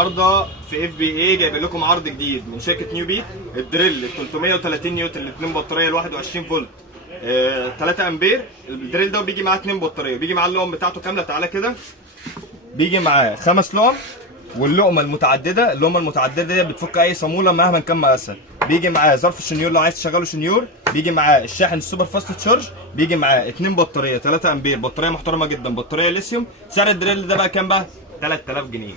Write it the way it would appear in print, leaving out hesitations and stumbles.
النهارده في اف بي اي جايب لكم عرض جديد من شركه نيو بيت. الدريل 330 نيوتن الاثنين بطاريه ال 21 فولت 3 امبير. الدريل ده بيجي معاه 2 بطاريه، بيجي معاه اللقم بتاعته كامله. تعالى كده، بيجي معاه 5 لقم، واللقمه المتعدده، دي بتفك اي صاموله مهما كان مقاسها. بيجي معاه ظرف الشنيور لو عايز تشغله شنيور، بيجي معاه الشاحن السوبر فاست تشارج، بيجي معاه 2 بطاريه 3 امبير، بطاريه محترمه جدا، بطاريه ليثيوم. سعر الدريل ده بقى كام بقى؟ 3000 جنيه.